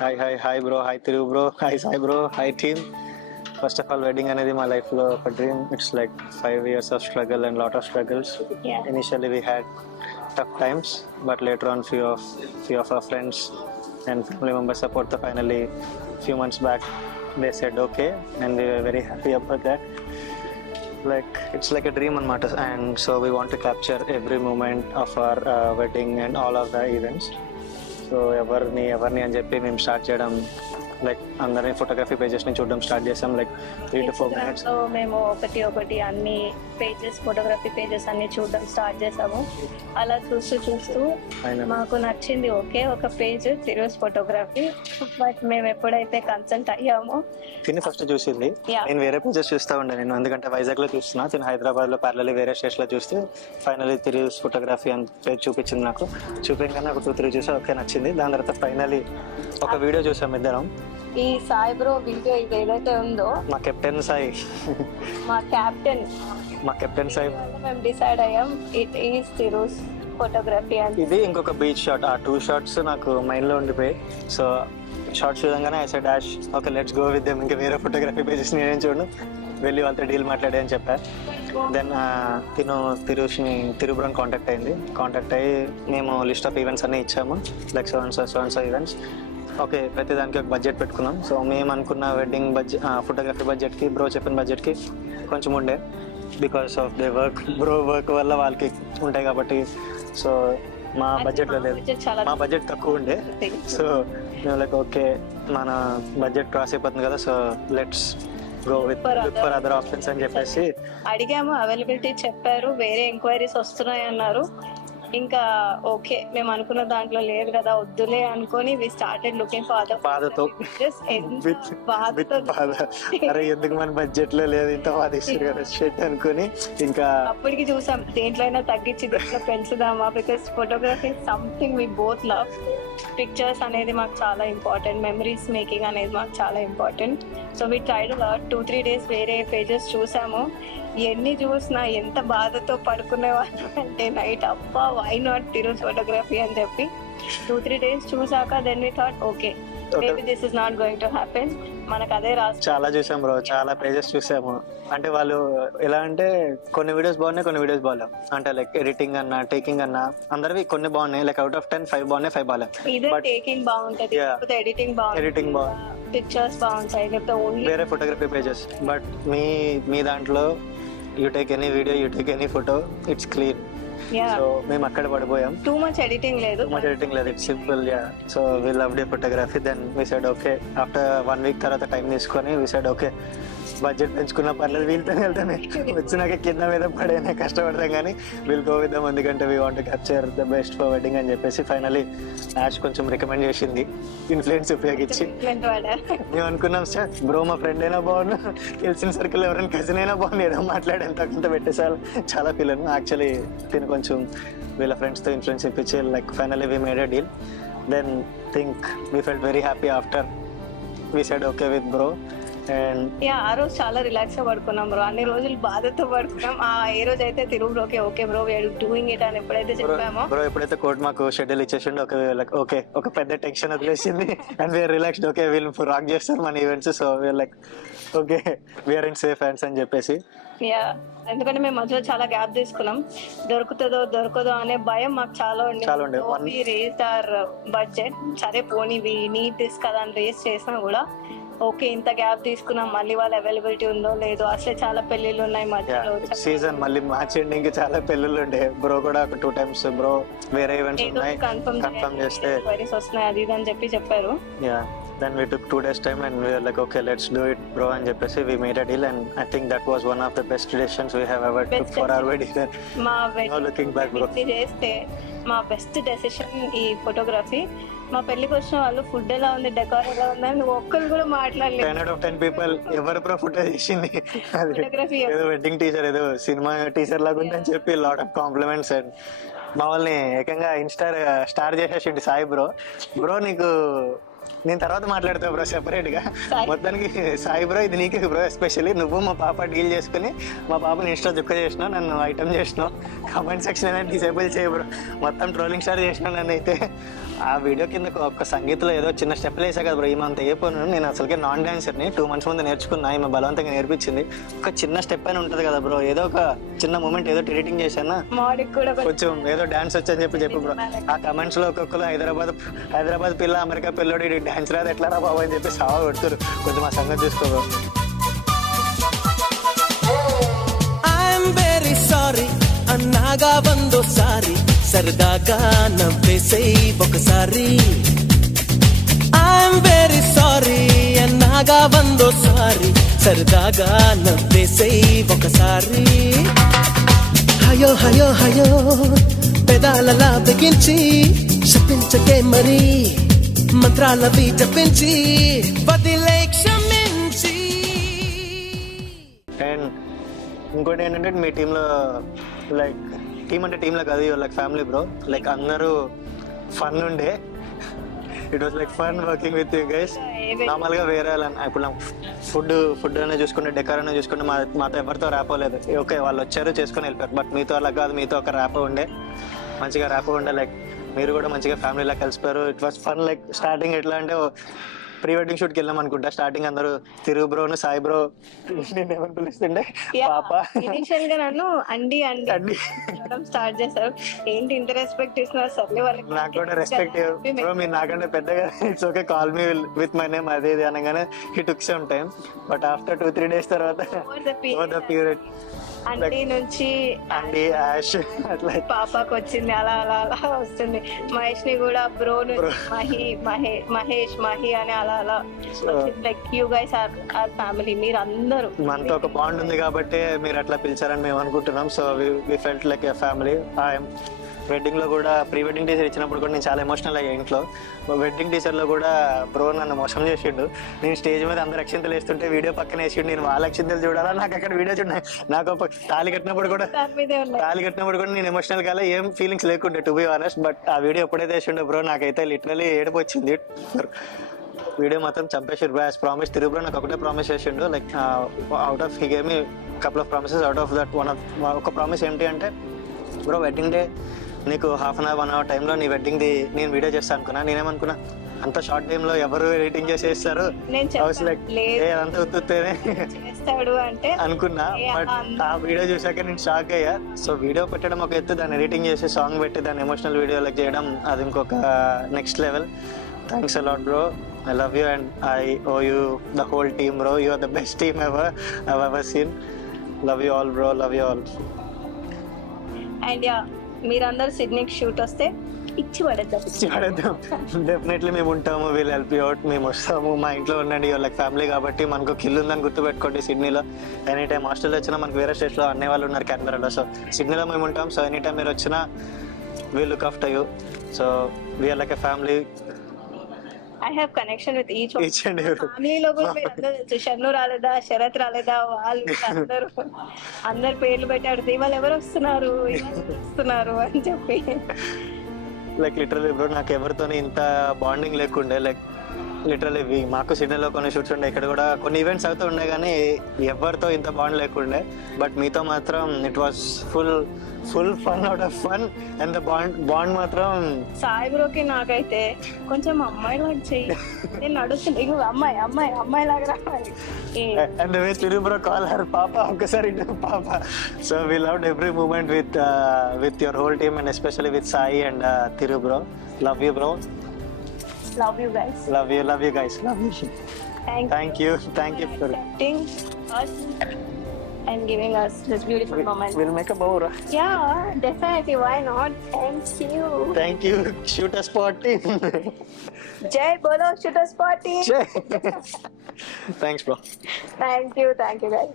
Hi bro, hi తిరుగు bro, hi Sai bro, hi team. First of all wedding అనేది మా లైఫ్లో ఒక dream. It's like 5 years of struggle and lot of struggles. Yeah. Initially we had tough times, but later on few of our friends and family members support the finally few months back they said okay, and we were very happy about that. Like it's like a dream anamata, and so we want to capture every moment of our wedding and all of the events. So ఎవరిని అని చెప్పి మేము start చేయడం, like అందరినీ photography పేజెస్ని చూడడం start చేసాం. Like 3 to 4 minutes మేము ఒకటి అన్ని పేజెస్, ఫోటోగ్రఫీ పేజెస్ అన్ని చూడడం స్టార్ట్ చేసాము. అలా చూస్తూ మాకు నచ్చింది ఒక పేజ్ తిరుస్ ఫోటోగ్రఫీ. బట్ మేము ఎప్పుడైతే కన్సల్ట్ అయ్యామో తిని ఫస్ట్ చూసింది. నేను వేరే పేజెస్ చూస్తూ ఉండే, నేను ఎందుకంటే వైజాగ్ లో చూస్తున్నా, తిని హైదరాబాద్ లో ప్యారలీ వేరే స్టేట్స్ లో చూస్తే ఫైనలీ తిరుస్ ఫోటోగ్రఫీ అని పేజ్ చూపించింది. నాకు చూపించగానే ఒక 2-3 చూసి నచ్చింది. దాని తర్వాత ఫైనలీ ఒక వీడియో చూసాం ఇద్దరం. ఈ సాయి బ్రో వీడియో ఇది ఏదైతే ఉందో, మా కెప్టెన్ సాయి మా కెప్టెన్ సాయి మేము డిసైడ్ అయ్యాం ఇట్ ఈస్ తిరుస్ ఫోటోగ్రఫీ అని. ఇది ఇంకొక బీచ్ షాట్, ఆ 2 shots నాకు మైండ్ లో ఉండిపోయి. సో షార్ట్స్ చూడంగానే I said dash okay let's go with them, ఇంకా వేరే ఫోటోగ్రఫీ పేజెస్ నేనేం చూడను, వెళ్ళి వాళ్ళతో డీల్ మాట్లాడే అని చెప్పా. దెన్ తిరుబ్రోని కాంటాక్ట్ అయ్యి మేము లిస్ట్ ఆఫ్ ఈవెంట్స్ అన్నీ ఇచ్చాము, లైక్ సో ఈవెంట్స్. ఓకే, ప్రతి దానికి ఒక బడ్జెట్ పెట్టుకున్నాం. సో మేము అనుకున్న వెడ్డింగ్ బడ్జెట్, ఫోటోగ్రఫీ బడ్జెట్కి బ్రో చెప్పిన బడ్జెట్కి కొంచెం ఉండే, బికాస్ ఆఫ్ దే వర్క్ వల్ల వాళ్ళకి ఉంటాయి కాబట్టి. సో మా బడ్జెట్లో లేదు, మా బడ్జెట్ తక్కువ ఉండే. సో మేము లైక్ ఓకే మన బడ్జెట్ క్రాస్ అయిపోతుంది కదా, so let's go with for other options అని చెప్పేసి అడిగాము. అవైలబిలిటీ చెప్పారు, వేరే ఎంక్వైరీస్ వస్తున్నాయి అన్నారు. ఇంకా ఓకే మేము అనుకున్న దాంట్లో లేదు కదా, వద్దులే అనుకొని we started looking for other. బాధతో అరే ఎందుకు మన బడ్జెట్ లో లేదు, ఇంత బాధిస్తారు కదా షెట్ అనుకుని ఇంకా అప్పటికి చూసాం దేంట్లో అయినా తగ్గించి దీంట్లో పెంచుదామా. Because photography something we both love. Pictures అనేది మాకు చాలా ఇంపార్టెంట్, మెమరీస్ మేకింగ్ అనేది మాకు చాలా important. So we tried 2-3 days వేరే పేజెస్ చూసాము. ఎన్ని చూసినా ఎంత బాధతో పడుకునేవాళ్ళం అంటే నైట్, అబ్బా వై నాట్ తిరుస్ ఫోటోగ్రఫీ అని చెప్పి 2-3 days చూసాక then we thought okay maybe this is not going to happen. మనకు అదే రాదు. చాలా చూసాం బ్రో, చాలా పేజెస్ చూసాము. అంటే వాళ్ళు ఎలా అంటే కొన్ని వీడియోస్ బాగున్నాయి, కొన్ని వీడియోస్ బాగాలేవు. అంటే లైక్ ఎడిటింగ్ అన్నా టేకింగ్ అన్నా అందరివి కొన్ని బాగున్నాయి, లైక్ అవుట్ ఆఫ్ 10 5 బాగున్నాయి, 5 బాగాలేవు. ఇదే టేకింగ్ బాగుంటది, ఎడిటింగ్ బాగుంది, పిక్చర్స్ బాగుంటాయి, లేకపోతే ఓన్లీ వేరే ఫోటోగ్రఫీ పేజెస్. బట్ మీ దాంట్లో you take any video, you take any photo, it's clean. So మేము అక్కడ పడిపోయాం. టూ మచ్ ఎడిటింగ్ లేదు, it's simple. So we loved your photography. Then we said okay, after 1 week తర్వాత time తీసుకొని we said okay budget పెంచుకున్న పర్లేదు, వీళ్ళతోనే వెళ్తానే వచ్చినాక కింద మీద పడైనా కష్టపడతాం కానీ విల్ గో విత్ దెమ్, ఎందుకంటే we want to capture the best for wedding అని చెప్పేసి ఫైనలీ యాష్ కొంచెం రికమెండ్ చేసింది ఇన్ఫ్లుయెన్స్ ఉపయోగించి. మేము అనుకున్నాం సార్ బ్రో మా ఫ్రెండ్ అయినా బాగున్నా, తెలిసిన సర్కిల్ ఎవరైనా కజిన్ అయినా బాగుంది, ఏదో మాట్లాడి ఎంత కొంత పెట్టేసారు. చాలా ఫీల్ అను యాక్చువల్లీ. తిని కొంచెం వీళ్ళ ఫ్రెండ్స్తో ఇన్ఫ్లుయెన్స్ ఇప్పించి like finally we made a deal. Then think we felt very happy after we said okay with bro. ఆ రోజు చాలా రిలాక్స్ గా పడుకున్నాం బ్రో. అన్ని రోజులు బాధతో పడుకున్నాం. ఏ రోజు అయితే తిరుగు okay bro we are doing it అని ఎప్పుడైతే చెప్పామో, బ్రో ఎప్పుడైతే కోర్ట్ మాకు షెడ్యూల్ ఇచ్చేసిండు, ఓకే ఒక పెద్ద టెన్షన్ వదిలేసింది. And we are relaxed. ఓకే వీళ్ళు రాక్ చేస్తారు మన events, so we are like okay we are in safe hands అని చెప్పేసి. ఎందుకంటే మేము మధ్యలో చాలా గ్యాప్ తీసుకున్నాం, దొరకదో అనే భయం మాకు చాలా ఉండే. రేస్ ఆర్ బడ్జెట్, సరే పోనీ వి నీడ్ దిస్ కదా అని రేస్ చేసినా కూడా ఓకే ఇంత గ్యాప్ తీసుకున్నాం, మళ్ళీ వాళ్ళ అవైలబిలిటీ ఉందో లేదో. అసలే చాలా పెళ్లిళ్ళు ఉన్నాయి మధ్యలో, సీజన్ మళ్ళీ మ్యాచ్ ఎండింగ్ చాలా పెళ్లిళ్ళు ఉండే. బ్రో కూడా 2 times బ్రో వేరే ఈవెంట్స్ ఉన్నాయి కన్ఫర్మ్ చేస్తే వస్తున్నాయి అది ఇది అని చెప్పారు. Then we took 2 days time and we were like okay let's do it bro అని చెప్పేసి we made a deal, and I think that was one of the best decisions we have ever took for our wedding. No looking back bro. చేస్తే మా best decision ఈ photography. మా పెళ్లికి వచ్చిన వాళ్ళు food ఎలా ఉంది, డెకార్ ఎలా ఉంది అని ఒక్కరు కూడా మాట్లాడలేదు. 10 out of 10 people ఎవరు బ్రో ఫోటో చేసింది, ఏదో వెడ్డింగ్ టీచర్ ఏదో సినిమా టీచర్ లాగా ఉందని చెప్పి లాట్ ఆఫ్ కాంప్లిమెంట్స్. అండ్ మా వాళ్ళని ఏకంగా స్టార్ చేసేసింది సాయి బ్రో నీకు నేను తర్వాత మాట్లాడతావు బ్రో సెపరేట్ గా. మొత్తానికి సాయి బ్రో ఇది నీకే బ్రో, ఎస్పెషల్లీ నువ్వు మా పాప డీల్ చేసుకుని మా పాపని ఇన్స్టా దుక్క చేసినావు, నన్ను ఐటమ్ చేసినావు, కామెంట్ సెక్షన్ అనేది డిసేబుల్ చేయ బ్రో, మొత్తం ట్రోలింగ్ స్టార్ చేసినావు నన్ను అయితే. ఆ వీడియో కింద ఒక్క సంగీతంలో ఏదో చిన్న స్టెప్లు వేసా కదా బ్రో, ఈమె అంత అయిపోను. నేను అసలుకే నాన్ డాన్సర్ని 2 months ముందు నేర్చుకున్నా, ఈమె బలవంతంగా నేర్పించింది. ఒక చిన్న స్టెప్ అయినా ఉంటుంది కదా బ్రో, ఏదో ఒక చిన్న మూమెంట్ ఏదో ఎడిటింగ్ చేశానా, మాడికి కూడా కొంచెం ఏదో డాన్స్ వచ్చని చెప్పి బ్రో. ఆ కమెంట్స్ లో ఒక్కొక్కరు హైదరాబాద్ పిల్ల అమెరికా పిల్లోడి డాన్స్ రాదు ఎట్లా రా బాబు అని చెప్పి సావా కొడుతురు. కొంచెం మా సంగతి చూసుకో బ్రో. సారీ అన్నాగా వందోసారి సరదాగా నవ్వేసై ఒకసారి. ఐఎమ్ వెరీ సారీ అన్నాగా వందోసారి సరదాగా నవ్వేసై ఒకసారి. హయో హయో హయో పెదాలలా బిగించి శపించకే మరి మంత్రాలవి జపించి వదిలే క్షమించి. అండ్ ఇంకోటి ఏంటంటే మీ టీంలో లైక్ టీం అంటే టీంలో కాదు, లైక్ ఫ్యామిలీ బ్రో. లైక్ అందరూ ఫన్ ఉండే, it was like fun working with you guys. నార్మల్గా వేరే ఇప్పుడు ఫుడ్ అనేది చూసుకుంటే, డెకర్ అనేది చూసుకుంటే మాతో ఎవరితో ర్యాప్ అవ్వలేదు. ఓకే వాళ్ళు వచ్చారు చేసుకుని వెళ్ళిపోయారు, బట్ మీతో అలా కాదు, మీతో ఒక ర్యాప్ ఉండే, మంచిగా ర్యాప్ ఉండే. లైక్ మీరు కూడా మంచిగా ఫ్యామిలీలా కలిసిపోయారు. It was fun. Like starting ఎట్లా అంటే ప్రీ వెడ్డింగ్ షూట్కి వెళ్ళాం అనుకుంటా, స్టార్టింగ్ అందరూ తిరుగు బ్రోను సాయి బ్రో నేను ఏమని పిలుస్తుండే పాప. ఇనిషియల్ గా నన్ను అండి స్టార్ట్ చేశారు. ఏంటి ఇంత రెస్పెక్ట్ ఇస్తున్నారు సర్లే వాళ్ళకి. నాకు కూడా రెస్పెక్ట్ బ్రో, మీరు నాకంటే పెద్దగా it's okay call me with my name అది ఇది అనగానే he took some time, but after 2-3 days తర్వాత ఓవర్ ద పీరియడ్ అండి నుంచి అండి యాష్ అట్లా పాపకు వచ్చింది, అలా అలా అలా వస్తుంది. మహేష్ ని కూడా బ్రో మహేష్ మహి అని అలా అలా like you guys are family. మీరు అందరూ మనతో ఒక బాండ్ ఉంది కాబట్టి మీరు అట్లా పిలిచారని మేము అనుకుంటున్నాం. So we felt like a family. Wedding లో కూడా ప్రీ వెడ్డింగ్ టీచర్ ఇచ్చినప్పుడు కూడా నేను చాలా ఎమోషనల్ అయ్యా ఇంట్లో. వెడ్డింగ్ టీచర్ లో కూడా బ్రో నన్ను మోసం చేసిండు. నేను స్టేజ్ మీద అందరు అక్షింతలు వేస్తుంటే వీడియో పక్కన వేసిండు, నేను వాళ్ళ అక్షింతలు చూడాలా, నాకు అక్కడ వీడియో చూడ. నాకు తాళి కట్టినప్పుడు కూడా నేను ఎమోషనల్ కాలే, ఏం ఫీలింగ్స్ లేకుండే టు బి ఆనెస్ట్. బట్ ఆ వీడియో ఎప్పుడైతే వేసిండో బ్రో నాకైతే లిటరలీ ఏడుపు వచ్చింది. వీడియో మాత్రం చంపేసారు బ్రో. యాజ్ ప్రామిస్ తిరుగు బ్రో నాకు ఒకటే ప్రామిస్ చేసిండు. Like out of he gave me couple of promises. Out of that ఒక ప్రామిస్ ఏంటి అంటే, బ్రో వెడ్డింగ్ డే నీకు 1/2 hour టైంలో నీ వెడ్డింగ్ది నేను వీడియో చేస్తాను అనుకున్నా. నేనేమనుకున్నా అంత షార్ట్ టైంలో ఎవరు ఎడిటింగ్ చేసేస్తారు అదంతా ఉత్తుతేనే అనుకున్నా. బట్ ఆ వీడియో చూసాక నేను షాక్ అయ్యా. సో వీడియో పెట్టడం ఒక ఎత్తు, దాన్ని ఎడిటింగ్ చేసి సాంగ్ పెట్టి దాన్ని ఎమోషనల్ వీడియో లైక్ చేయడం అది ఇంకొక next level. Thanks a lot bro. I love you and I owe you the whole team bro. You are the best team I've ever seen. Love you all bro. Love you all. And yeah, మీరందరూ సిడ్నీకి shoot వస్తే ఇచ్చి పడేద్దాం. Definitely మేము ఉంటాము. Will help you out. మేము వస్తాము, మా ఇంట్లో ఉండండి. లైక్ ఫ్యామిలీ కాబట్టి మనకు కిల్ ఉందని గుర్తుపెట్టుకోండి. సిడ్నీలో ఎనీ టైం హాస్టల్ వచ్చినా మనకు వేరే స్టేట్స్లో అనే వాళ్ళు ఉన్నారు, క్యాన్బెరాలో. సో సిడ్నీలో మేము ఉంటాం. సో ఎనీ టైం మీరు వచ్చినా will look after you. So we are like a family. I have connection with each and every ఫ్యామిలీలో కూడా మీరు అందరూ తెలుసు. షన్ను రాలేదా, శరత్ రాలేదా, వాళ్ళు అందరు పేర్లు పెట్టాడు. ఇవాళ ఎవరు వస్తున్నారు అని చెప్పి. లైక్ లిటరలీ బ్రో నాకు ఎవరితో ఇంత బాండింగ్ లేకుండే. లైక్ లిటరలీ మాకు సిడ్నీలో కొన్ని షూట్స్ ఉండే, ఇక్కడ కూడా కొన్ని ఈవెంట్స్ అవుతూ ఉండే, కానీ ఎవరితో ఇంత బాండ్ లేకుండే. బట్ మీతో మాత్రం it was full fun out of fun. And the bond మాత్రం సాయి బ్రోకి నాకైతే కొంచెం అమ్మాయి లాగా చెయ్యి, నేను నడుస్తుంది ఇంకో అమ్మాయి లాగా రావాలి. And we Thiru bro call her పాప, ఒక్కసారి పాప. So we loved every moment with your whole team and especially with Sai and Thiru bro. Love you bro. Love you guys. Love you guys. Love you. Thank you for accepting us and giving us this beautiful moment. We'll make a bow. Yeah, definitely. Why not? Thank you. Shooter Spot team. Jai Bolo Shooter Spot team. Thanks bro. Thank you guys.